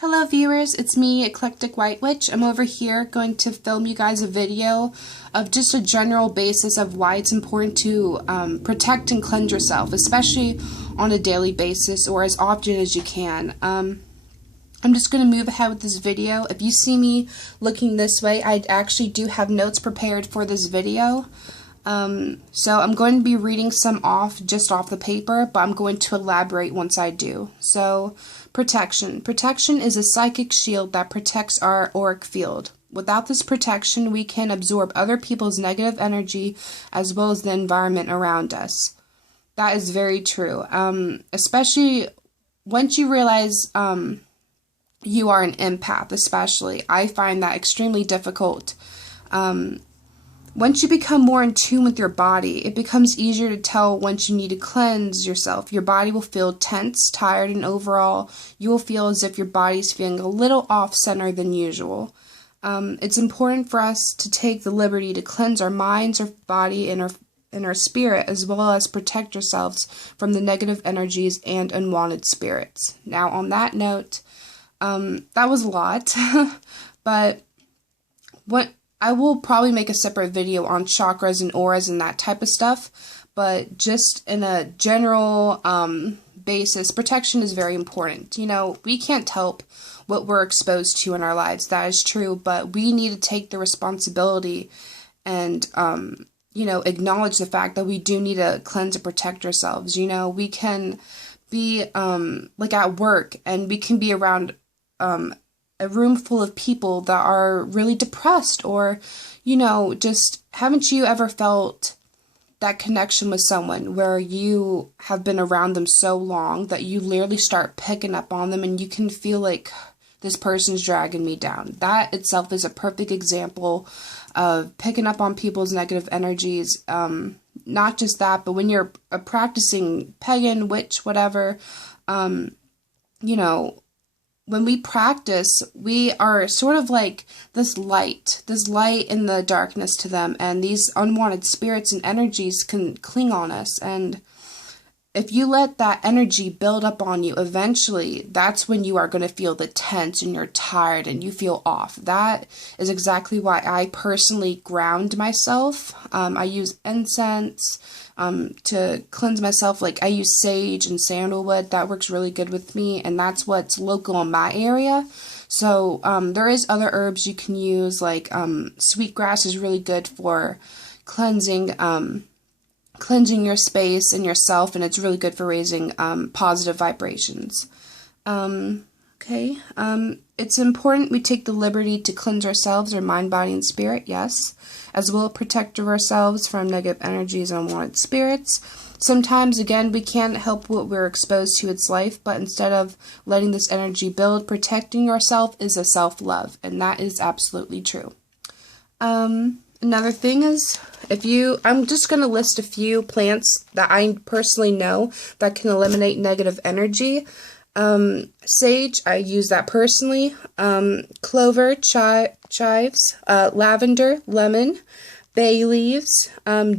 Hello viewers, it's me, Eclectic White Witch. I'm over here going to film you guys a video of just a general basis of why it's important to protect and cleanse yourself, especially on a daily basis or as often as you can. I'm just going to move ahead with this video. If you see me looking this way, I actually do have notes prepared for this video. So I'm going to be reading some just off the paper, but I'm going to elaborate once I do. So, protection. Protection is a psychic shield that protects our auric field. Without this protection, we can absorb other people's negative energy as well as the environment around us. That is very true. Especially once you realize you are an empath, especially. I find that extremely difficult. Once you become more in tune with your body, it becomes easier to tell once you need to cleanse yourself. Your body will feel tense, tired, and overall, you will feel as if your body is feeling a little off-center than usual. It's important for us to take the liberty to cleanse our minds, our body, and our spirit, as well as protect ourselves from the negative energies and unwanted spirits. Now, on that note, that was a lot, but I will probably make a separate video on chakras and auras and that type of stuff, but just in a general basis, protection is very important. You know, we can't help what we're exposed to in our lives, that is true, but we need to take the responsibility and, you know, acknowledge the fact that we do need to cleanse and protect ourselves. You know, we can be, like at work, and we can be around, a room full of people that are really depressed, or, you know, just haven't you ever felt that connection with someone where you have been around them so long that you literally start picking up on them and you can feel like this person's dragging me down? That itself is a perfect example of picking up on people's negative energies. Not just that, but when you're a practicing pagan, witch, whatever, you know, when we practice, we are sort of like this light in the darkness to them, and these unwanted spirits and energies can cling on us, and if you let that energy build up on you, eventually, that's when you are going to feel the tense and you're tired and you feel off. That is exactly why I personally ground myself. I use incense to cleanse myself. Like, I use sage and sandalwood. That works really good with me, and that's what's local in my area. So there is other herbs you can use, like sweetgrass is really good for cleansing your space and yourself, and it's really good for raising positive vibrations. It's important we take the liberty to cleanse ourselves, our mind, body, and spirit, yes, as well as protect ourselves from negative energies and unwanted spirits. Sometimes, again, we can't help what we're exposed to its life, but instead of letting this energy build, protecting yourself is a self-love, and that is absolutely true. Another thing is, I'm just going to list a few plants that I personally know that can eliminate negative energy. Sage, I use that personally. Clover, chives, lavender, lemon, bay leaves,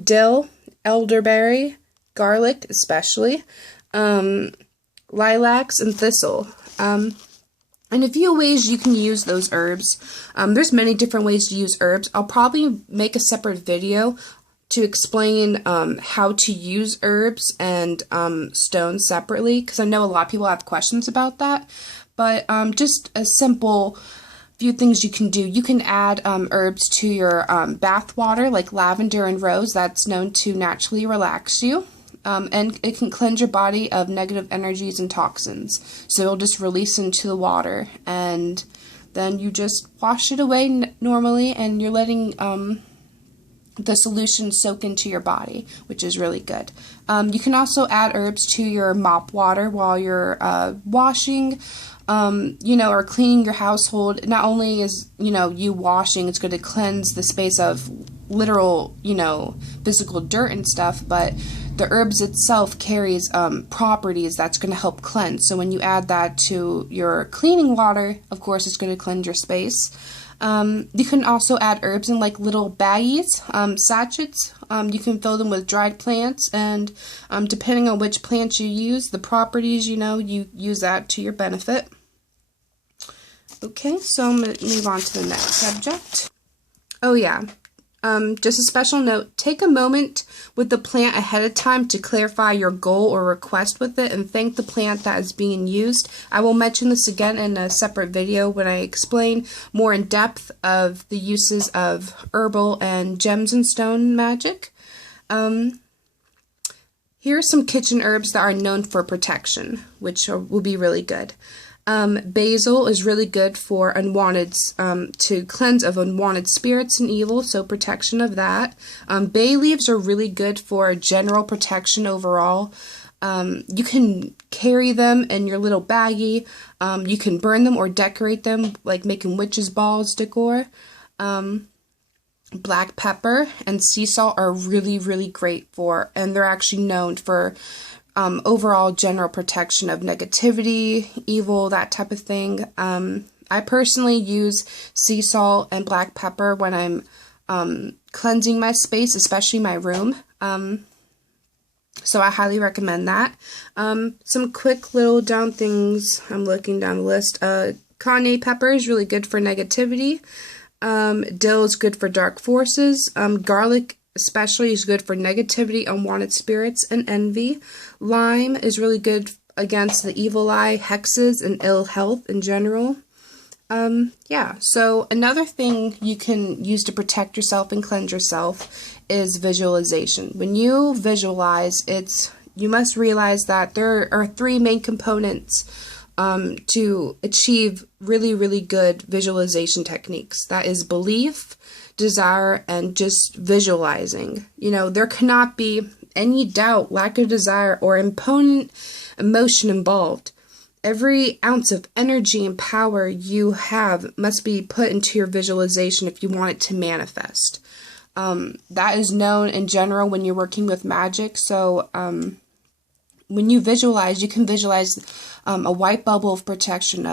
dill, elderberry, garlic especially, lilacs, and thistle. And a few ways you can use those herbs. There's many different ways to use herbs. I'll probably make a separate video to explain how to use herbs and stones separately, because I know a lot of people have questions about that. But just a simple few things you can do. You can add herbs to your bath water, like lavender and rose. That's known to naturally relax you. And it can cleanse your body of negative energies and toxins. So it'll just release into the water, and then you just wash it away normally, and you're letting the solution soak into your body, which is really good. You can also add herbs to your mop water while you're washing, you know, or cleaning your household. Not only is, you know, you washing, it's going to cleanse the space of literal, you know, physical dirt and stuff, but the herbs itself carries properties that's going to help cleanse. So when you add that to your cleaning water, of course, it's going to cleanse your space. You can also add herbs in like little baggies, sachets. You can fill them with dried plants, and depending on which plants you use, the properties, you know, you use that to your benefit. Okay, so I'm going to move on to the next subject. Oh yeah, just a special note, take a moment with the plant ahead of time to clarify your goal or request with it and thank the plant that is being used. I will mention this again in a separate video when I explain more in depth of the uses of herbal and gems and stone magic. Here are some kitchen herbs that are known for protection, which will be really good. Basil is really good for to cleanse of unwanted spirits and evil, so protection of that. Bay leaves are really good for general protection overall. You can carry them in your little baggie. You can burn them or decorate them, like making witches' balls decor. Black pepper and sea salt are really, really great for, and they're actually known for overall general protection of negativity, evil, that type of thing. I personally use sea salt and black pepper when I'm cleansing my space, especially my room. So I highly recommend that. Some quick little down things, I'm looking down the list. Cayenne pepper is really good for negativity. Dill is good for dark forces. Garlic especially is good for negativity, unwanted spirits, and envy. Lime is really good against the evil eye, hexes, and ill health in general. Yeah, so another thing you can use to protect yourself and cleanse yourself is visualization. When you visualize, you must realize that there are three main components to achieve really, really good visualization techniques. That is belief, desire, and just visualizing. There cannot be any doubt, lack of desire, or imponent emotion involved. Every ounce of energy and power you have must be put into your visualization if you want it to manifest. That is known in general when you're working with magic. So when you visualize, you can visualize a white bubble of protection.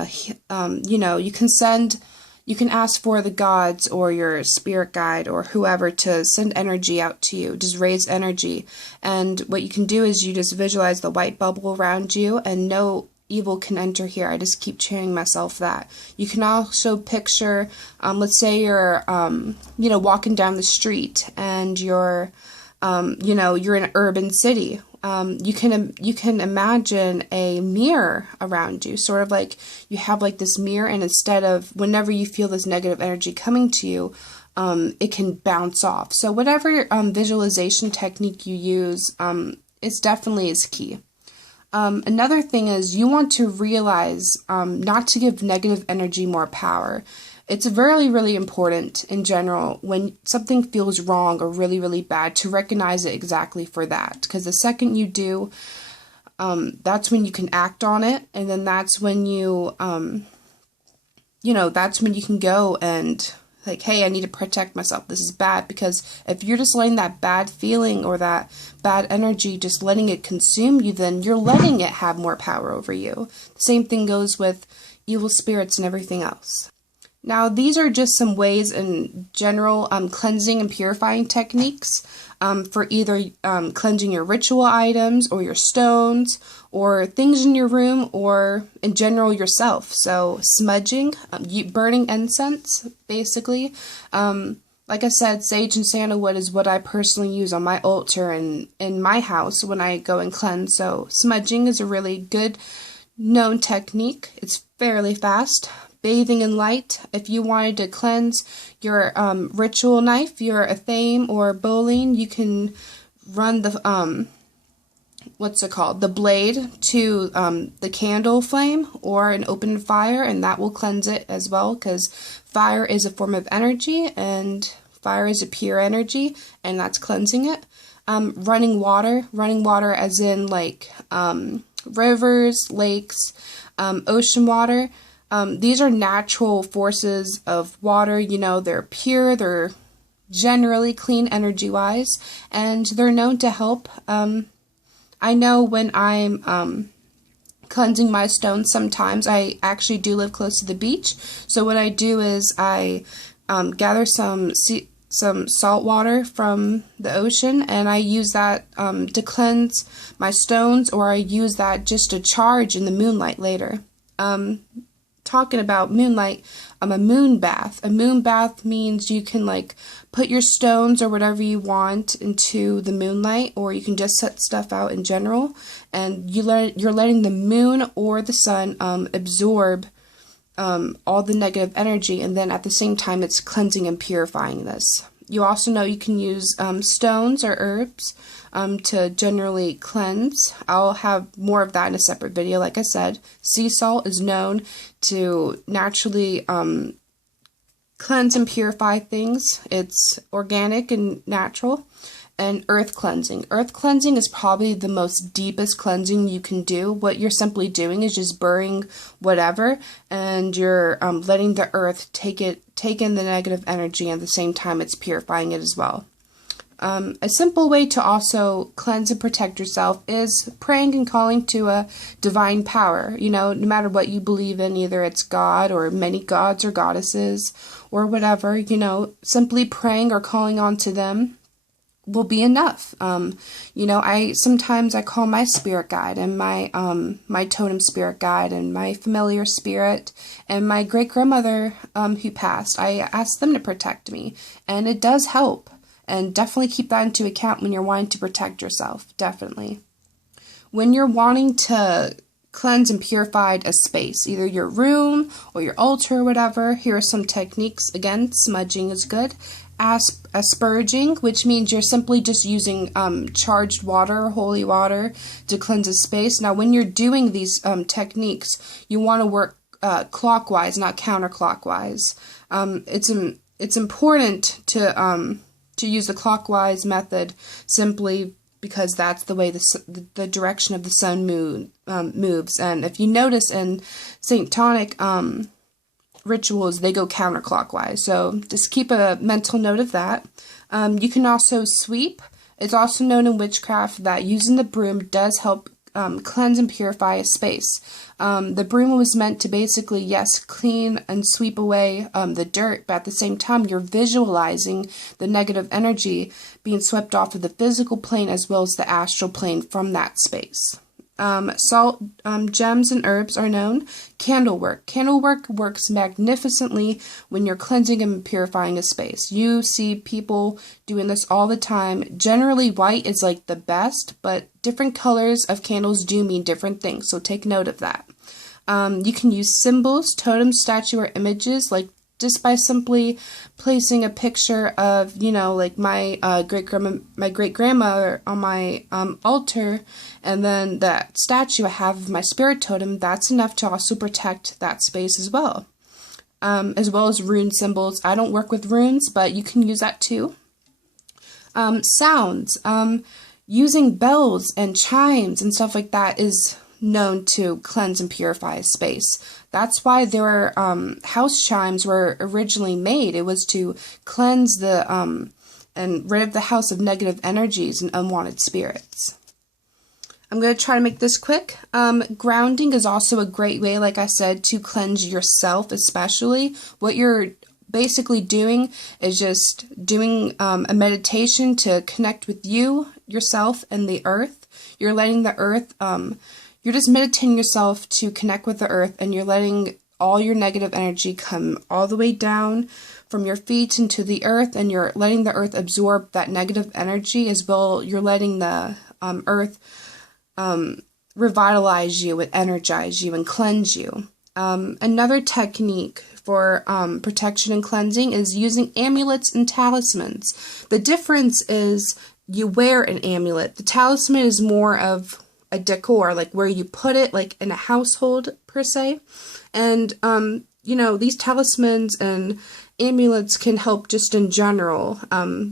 You can ask for the gods or your spirit guide or whoever to send energy out to you, just raise energy. And what you can do is you just visualize the white bubble around you, and no evil can enter here. I just keep cheering myself that. You can also picture, let's say you're, walking down the street and you're in an urban city. You can imagine a mirror around you, sort of like you have like this mirror, and instead of whenever you feel this negative energy coming to you, it can bounce off. So whatever visualization technique you use, it's definitely is key. Another thing is you want to realize not to give negative energy more power. It's really, really important in general when something feels wrong or really, really bad to recognize it exactly for that. Because the second you do, that's when you can act on it. And then that's when that's when you can go and like, hey, I need to protect myself. This is bad. Because if you're just letting that bad feeling or that bad energy, just letting it consume you, then you're letting it have more power over you. The same thing goes with evil spirits and everything else. Now, these are just some ways in general cleansing and purifying techniques for either cleansing your ritual items or your stones or things in your room or in general yourself. So smudging, burning incense, basically. Like I said, sage and sandalwood is what I personally use on my altar and in my house when I go and cleanse. So smudging is a really good known technique. It's fairly fast. Bathing in light. If you wanted to cleanse your ritual knife, your athame or bowline, you can run the the blade to the candle flame or an open fire, and that will cleanse it as well, because fire is a form of energy and fire is a pure energy, and that's cleansing it. Running water as in like rivers, lakes, ocean water. These are natural forces of water. They're pure, they're generally clean energy-wise, and they're known to help. I know when I'm cleansing my stones, sometimes I actually do live close to the beach, so what I do is I gather some salt water from the ocean, and I use that to cleanse my stones, or I use that just to charge in the moonlight later. talking about moonlight, a moon bath. A moon bath means you can like put your stones or whatever you want into the moonlight, or you can just set stuff out in general, and you're letting the moon or the sun absorb all the negative energy, and then at the same time it's cleansing and purifying this. You also know you can use stones or herbs to generally cleanse. I'll have more of that in a separate video. Like I said, sea salt is known to naturally cleanse and purify things. It's organic and natural. And earth cleansing. Earth cleansing is probably the most deepest cleansing you can do. What you're simply doing is just burying whatever, and you're letting the earth take in the negative energy, and at the same time it's purifying it as well. A simple way to also cleanse and protect yourself is praying and calling to a divine power. You know, no matter what you believe in, either it's God or many gods or goddesses or whatever, you know, simply praying or calling on to them will be enough. You know, I sometimes call my spirit guide and my totem spirit guide and my familiar spirit and my great grandmother who passed. I ask them to protect me, and it does help. And definitely keep that into account when you're wanting to protect yourself. Definitely. When you're wanting to cleanse and purify a space, either your room or your altar or whatever, here are some techniques. Again, smudging is good. Asperging, which means you're simply just using charged water, holy water, to cleanse a space. Now, when you're doing these techniques, you want to work clockwise, not counterclockwise. It's important to use the clockwise method simply because that's the way the direction of the sun moves. And if you notice in Satanic rituals, they go counterclockwise. So just keep a mental note of that. You can also sweep. It's also known in witchcraft that using the broom does help cleanse and purify a space. The broom was meant to basically, yes, clean and sweep away the dirt, but at the same time, you're visualizing the negative energy being swept off of the physical plane as well as the astral plane from that space. Salt, gems, and herbs are known. Candlework. Candlework works magnificently when you're cleansing and purifying a space. You see people doing this all the time. Generally, white is like the best, but different colors of candles do mean different things, so take note of that. You can use symbols, totems, statue, or images, like just by simply placing a picture of, you know, like my great grandma on my altar, and then that statue I have of my spirit totem, that's enough to also protect that space as well. As well as rune symbols. I don't work with runes, but you can use that too. Sounds. Using bells and chimes and stuff like that is known to cleanse and purify a space. That's why there were house chimes were originally made. It was to cleanse the and rid of the house of negative energies and unwanted spirits. I'm going to try to make this quick. Grounding is also a great way, like I said, to cleanse yourself, especially. What you're basically doing is just doing a meditation to connect with you, yourself, and the earth. You're letting the earth you're just meditating yourself to connect with the earth, and you're letting all your negative energy come all the way down from your feet into the earth, and you're letting the earth absorb that negative energy as well. You're letting the earth revitalize you and energize you and cleanse you. Another technique for protection and cleansing is using amulets and talismans. The difference is you wear an amulet. The talisman is more of a decor, like where you put it, like in a household per se. And you know, these talismans and amulets can help just in general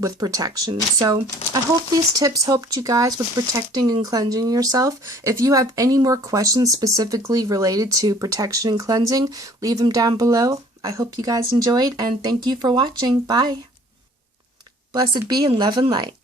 with protection. So I hope these tips helped you guys with protecting and cleansing yourself. If you have any more questions specifically related to protection and cleansing, leave them down below. I hope you guys enjoyed, and thank you for watching. Bye. Blessed be in love and light.